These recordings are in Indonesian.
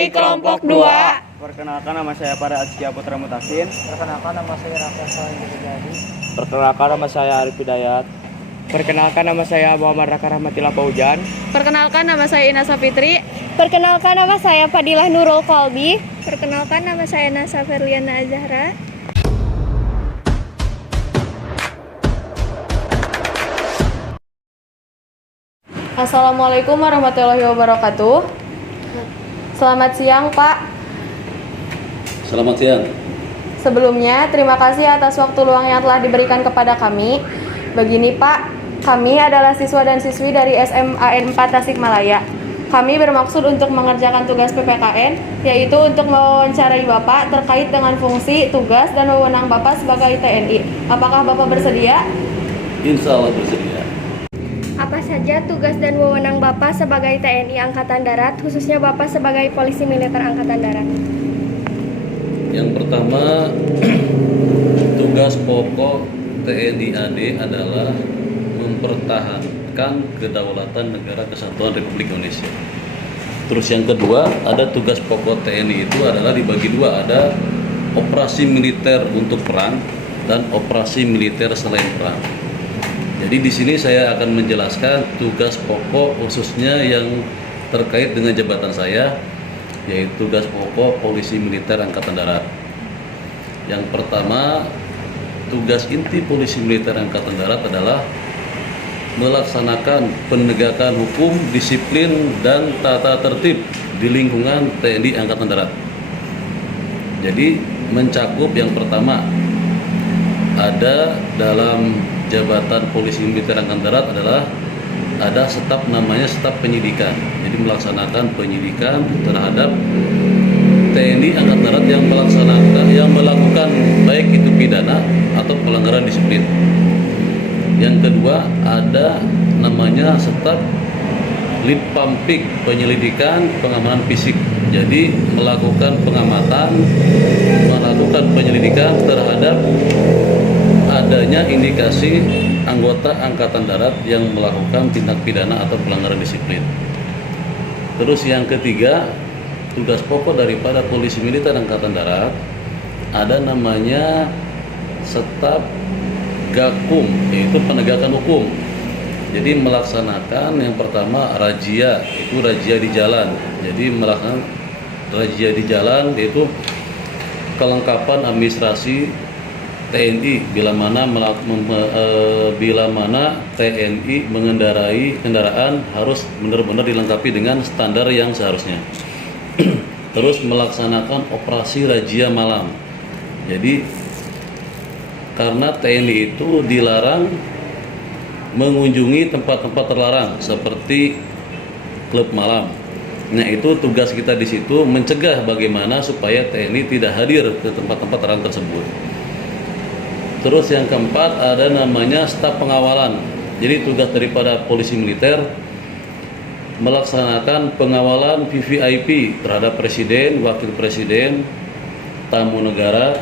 dari kelompok 2. Perkenalkan, nama saya Pada Azkia Putra Mutakin. Perkenalkan, nama saya Raffi Jadi. Perkenalkan, nama saya Arif Hidayat. Perkenalkan, nama saya Muhammad Raka Rahmatillah Paujan. Perkenalkan, nama saya Ina Safitri. Perkenalkan, nama saya Fadilah Nurul Kolbi. Perkenalkan, nama saya Nasa Ferliana Azahra. Assalamualaikum warahmatullahi wabarakatuh. Selamat siang, Pak. Selamat siang. Sebelumnya, terima kasih atas waktu luang yang telah diberikan kepada kami. Begini, Pak, kami adalah siswa dan siswi dari SMAN 4 Tasikmalaya. Kami bermaksud untuk mengerjakan tugas PPKN, yaitu untuk mewawancarai Bapak terkait dengan fungsi, tugas, dan wewenang Bapak sebagai TNI. Apakah Bapak bersedia? Insya Allah bersedia. Apa saja tugas dan wewenang Bapak sebagai TNI Angkatan Darat, khususnya Bapak sebagai Polisi Militer Angkatan Darat? Yang pertama, tugas pokok TNI AD adalah mempertahankan kedaulatan negara kesatuan Republik Indonesia. Terus yang kedua, ada tugas pokok TNI itu adalah dibagi dua, ada operasi militer untuk perang dan operasi militer selain perang. Jadi di sini saya akan menjelaskan tugas pokok khususnya yang terkait dengan jabatan saya, yaitu tugas pokok Polisi Militer Angkatan Darat. Yang pertama, tugas inti Polisi Militer Angkatan Darat adalah melaksanakan penegakan hukum, disiplin, dan tata tertib di lingkungan TNI Angkatan Darat. Jadi mencakup yang pertama, ada dalam jabatan Polisi Militer Angkatan Darat adalah ada staf namanya staf penyidikan. Jadi melaksanakan penyidikan terhadap TNI Angkatan Darat yang melakukan baik itu pidana atau pelanggaran disiplin. Yang kedua, ada namanya staf Litpampik, penyelidikan pengamanan fisik. Jadi melakukan pengamatan, melakukan penyelidikan terhadap adanya indikasi anggota Angkatan Darat yang melakukan tindak pidana atau pelanggaran disiplin. Terus yang ketiga, tugas pokok daripada Polisi Militer Angkatan Darat ada namanya staf Gakum, yaitu penegakan hukum. Jadi melaksanakan yang pertama razia, itu razia di jalan. Jadi melaksanakan razia di jalan yaitu kelengkapan administrasi TNI bila mana TNI mengendarai kendaraan harus benar-benar dilengkapi dengan standar yang seharusnya. Terus melaksanakan operasi razia malam. Jadi karena TNI itu dilarang mengunjungi tempat-tempat terlarang seperti klub malam. Nah, itu tugas kita di situ mencegah bagaimana supaya TNI tidak hadir ke tempat-tempat terlarang tersebut. Terus yang keempat ada namanya staf pengawalan. Jadi tugas daripada Polisi Militer melaksanakan pengawalan VVIP terhadap Presiden, Wakil Presiden, tamu negara.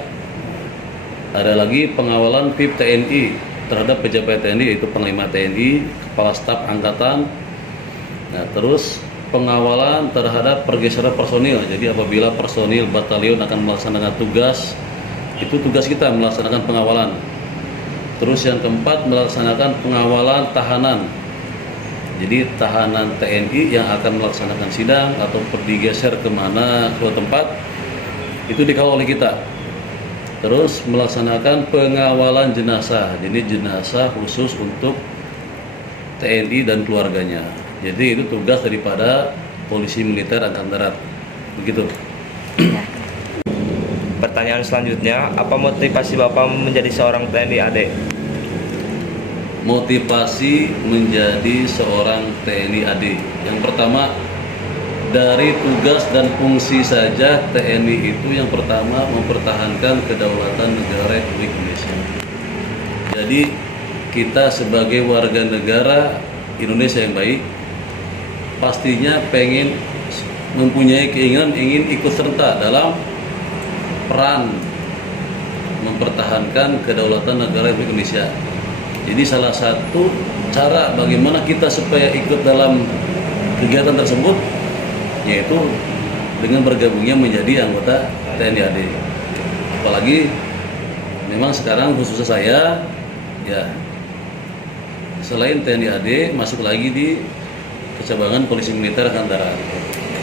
Ada lagi pengawalan VIP TNI terhadap pejabat TNI, yaitu Panglima TNI, Kepala Staf Angkatan. Nah, terus pengawalan terhadap pergeseran personil. Jadi apabila personil batalion akan melaksanakan tugas, itu tugas kita melaksanakan pengawalan. Terus yang keempat, melaksanakan pengawalan tahanan. Jadi tahanan TNI yang akan melaksanakan sidang atau digeser kemana ke tempat, itu dikawal oleh kita. Terus melaksanakan pengawalan jenazah. Jadi jenazah khusus untuk TNI dan keluarganya. Jadi itu tugas daripada Polisi Militer Angkatan Darat. Begitu. Pertanyaan selanjutnya, apa motivasi Bapak menjadi seorang TNI AD? Motivasi menjadi seorang TNI AD. Yang pertama, dari tugas dan fungsi saja TNI itu yang pertama mempertahankan kedaulatan negara Republik Indonesia. Jadi kita sebagai warga negara Indonesia yang baik pastinya pengen mempunyai keinginan ingin ikut serta dalam peran mempertahankan kedaulatan negara Republik Indonesia. Jadi salah satu cara bagaimana kita supaya ikut dalam kegiatan tersebut yaitu dengan bergabungnya menjadi anggota TNI AD. Apalagi memang sekarang khususnya saya ya selain TNI AD masuk lagi di Kecabangan Polisi Militer Angkatan Darat.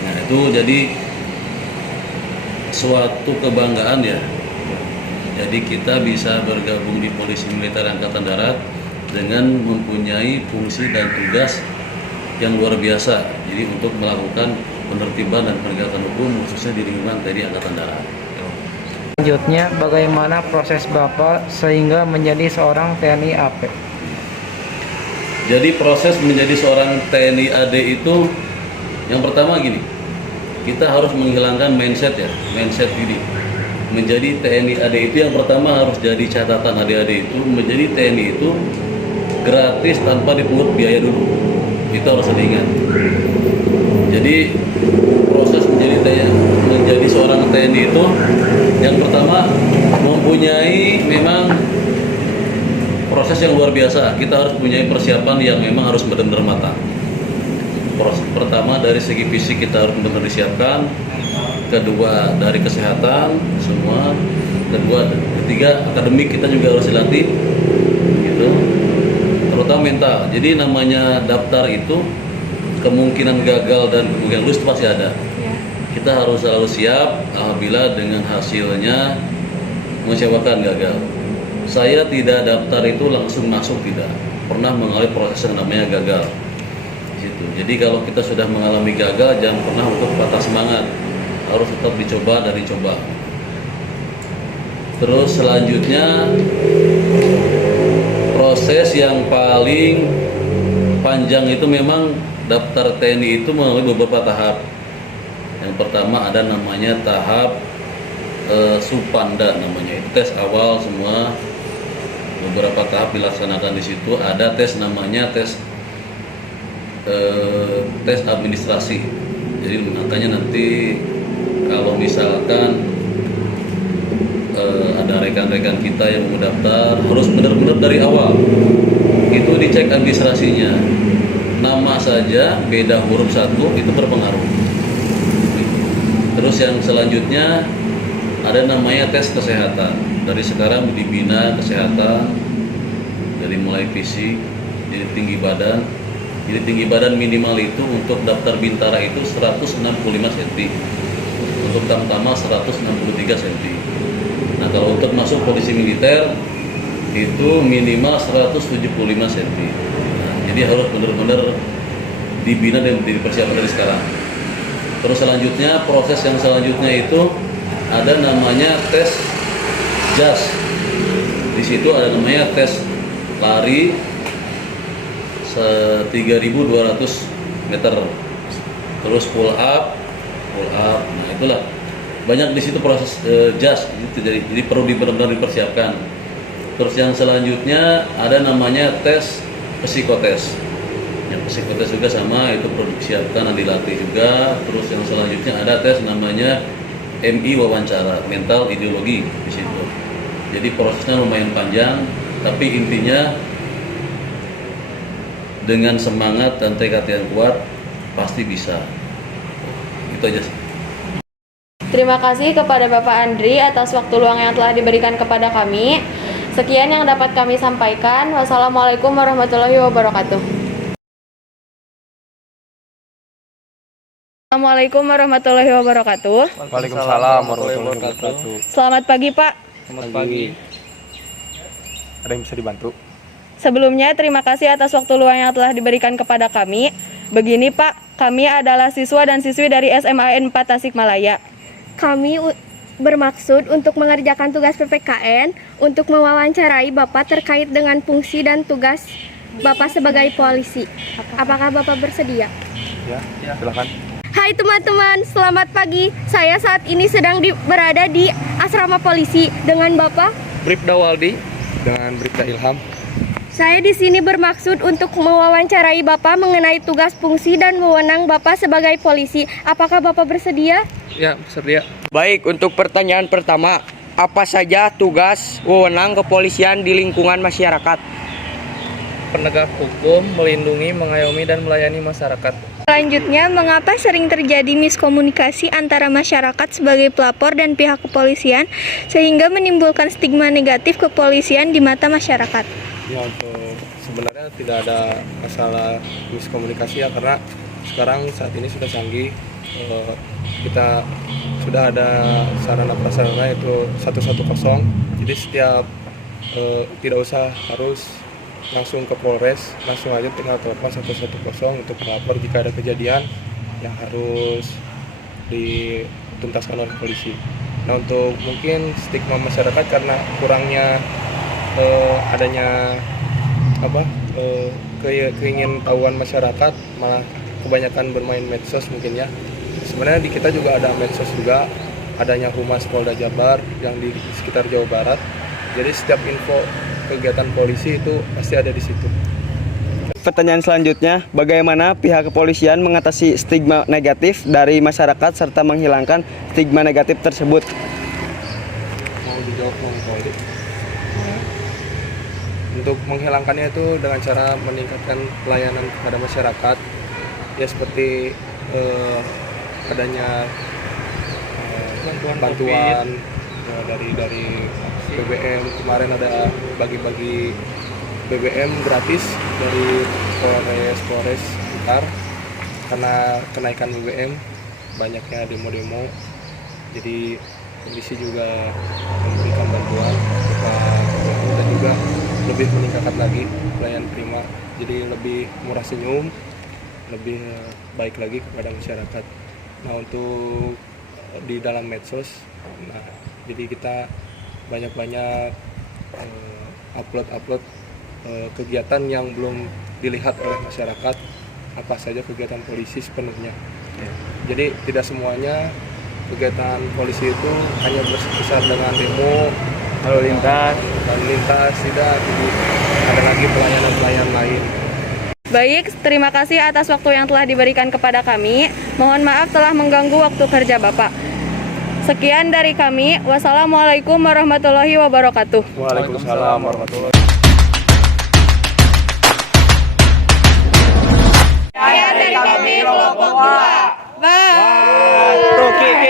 Nah, itu jadi suatu kebanggaan ya. Jadi kita bisa bergabung di Polisi Militer Angkatan Darat dengan mempunyai fungsi dan tugas yang luar biasa. Jadi untuk melakukan penertiban dan penegakan hukum khususnya di lingkungan TNI Angkatan Darat. Selanjutnya, bagaimana proses Bapak sehingga menjadi seorang TNI AP? Jadi proses menjadi seorang TNI AD itu yang pertama gini, kita harus menghilangkan mindset ya, mindset gini. Menjadi TNI AD itu yang pertama harus jadi catatan adik-adik itu, menjadi TNI itu gratis tanpa dipungut biaya dulu. Itu harus diingat. Jadi proses menjadi seorang TNI itu yang pertama mempunyai memang proses yang luar biasa. Kita harus mempunyai persiapan yang memang harus benar-benar matang. Pertama dari segi fisik kita harus benar-benar disiapkan. Kedua dari kesehatan semua. Ketiga akademik kita juga harus dilatih. Gitu. Terutama mental. Jadi namanya daftar itu kemungkinan gagal dan kemungkinan lulus itu pasti ada. Kita harus selalu siap apabila dengan hasilnya mengecewakan gagal. Saya tidak daftar itu langsung masuk, tidak pernah mengalami proses yang namanya gagal. Gitu. Jadi kalau kita sudah mengalami gagal, jangan pernah untuk patah semangat, harus tetap dicoba dan dicoba. Terus selanjutnya proses yang paling panjang itu memang daftar TNI itu melalui beberapa tahap. Yang pertama ada namanya tahap Supanda namanya, itu tes awal semua. Beberapa tahap dilaksanakan di situ. Ada tes namanya tes administrasi. Jadi makanya nanti kalau misalkan ada rekan-rekan kita yang mau daftar harus benar-benar dari awal itu dicek administrasinya. Nama saja beda huruf satu itu berpengaruh. Terus yang selanjutnya ada namanya tes kesehatan. Dari sekarang dibina kesehatan dari mulai fisik, jadi tinggi badan. Jadi tinggi badan minimal itu untuk daftar bintara itu 165 cm. Untuk tamtama 163 cm. Nah, kalau untuk masuk polisi militer itu minimal 175 cm. Nah, jadi harus benar-benar dibina dan dipersiapkan dari sekarang. Terus selanjutnya proses yang selanjutnya itu ada namanya tes JAS. Di situ ada namanya tes lari 3.200 meter. Terus pull up. Nah, itulah banyak di situ proses JAS. Jadi perlu benar-benar dipersiapkan. Terus yang selanjutnya ada namanya tes psikotes. Yang psikotes juga sama, itu perlu disiapkan dan dilatih juga. Terus yang selanjutnya ada tes namanya MI wawancara, mental ideologi di situ. Jadi prosesnya lumayan panjang, tapi intinya dengan semangat dan tekad yang kuat pasti bisa. Itu aja sih. Terima kasih kepada Bapak Andri atas waktu luang yang telah diberikan kepada kami. Sekian yang dapat kami sampaikan. Wassalamualaikum warahmatullahi wabarakatuh. Assalamualaikum warahmatullahi wabarakatuh. Waalaikumsalam warahmatullahi wabarakatuh. Selamat pagi, Pak. Selamat pagi. Ada yang bisa dibantu? Sebelumnya, terima kasih atas waktu luang yang telah diberikan kepada kami. Begini, Pak, kami adalah siswa dan siswi dari SMAN 4 Tasikmalaya. Kami bermaksud untuk mengerjakan tugas PPKN untuk mewawancarai Bapak terkait dengan fungsi dan tugas Bapak sebagai polisi. Apakah Bapak bersedia? Ya, silakan. Hai teman-teman, selamat pagi. Saya saat ini sedang berada di asrama polisi dengan Bapak Bribda Waldi dengan Bribda Ilham. Saya di sini bermaksud untuk mewawancarai Bapak mengenai tugas, fungsi, dan wewenang Bapak sebagai polisi. Apakah Bapak bersedia? Ya, bersedia. Baik, untuk pertanyaan pertama, apa saja tugas wewenang kepolisian di lingkungan masyarakat? penegak hukum, melindungi, mengayomi, dan melayani masyarakat. Selanjutnya, mengapa sering terjadi miskomunikasi antara masyarakat sebagai pelapor dan pihak kepolisian sehingga menimbulkan stigma negatif kepolisian di mata masyarakat? Ya, untuk sebenarnya tidak ada masalah miskomunikasi ya, karena sekarang saat ini sudah canggih. Kita sudah ada sarana prasarana yaitu 110. Jadi setiap tidak usah harus langsung ke Polres, langsung aja tinggal telepon 110 untuk melapor jika ada kejadian yang harus dituntaskan oleh polisi. Nah, untuk mungkin stigma masyarakat karena kurangnya adanya keingin tahuan masyarakat, malah kebanyakan bermain medsos mungkin ya. Sebenarnya di kita juga ada medsos juga, adanya Humas Polda Jabar yang di sekitar Jawa Barat. Jadi setiap info kegiatan polisi itu pasti ada di situ. Pertanyaan selanjutnya, bagaimana pihak kepolisian mengatasi stigma negatif dari masyarakat serta menghilangkan stigma negatif tersebut? Mau dijawab Bang Polri? Untuk menghilangkannya itu dengan cara meningkatkan pelayanan kepada masyarakat, ya seperti adanya bantuan ya, dari BBM. Kemarin ada bagi-bagi BBM gratis dari Polres sekitar karena kenaikan BBM, banyaknya demo-demo. Jadi polisi juga memberikan bantuan dan juga lebih meningkatkan lagi pelayanan prima. Jadi lebih murah senyum, lebih baik lagi kepada masyarakat. Nah, untuk di dalam medsos, nah jadi kita banyak-banyak upload kegiatan yang belum dilihat oleh masyarakat, apa saja kegiatan polisi sepenuhnya. Jadi tidak semuanya kegiatan polisi itu hanya berkisar dengan demo, Lalu lintas. tidak. Jadi ada lagi pelayanan lain. Baik, terima kasih atas waktu yang telah diberikan kepada kami. Mohon maaf telah mengganggu waktu kerja Bapak. Sekian dari kami. Wassalamualaikum warahmatullahi wabarakatuh. Waalaikumsalam warahmatullahi wabarakatuh. Dari kami kelompok 2. Bye.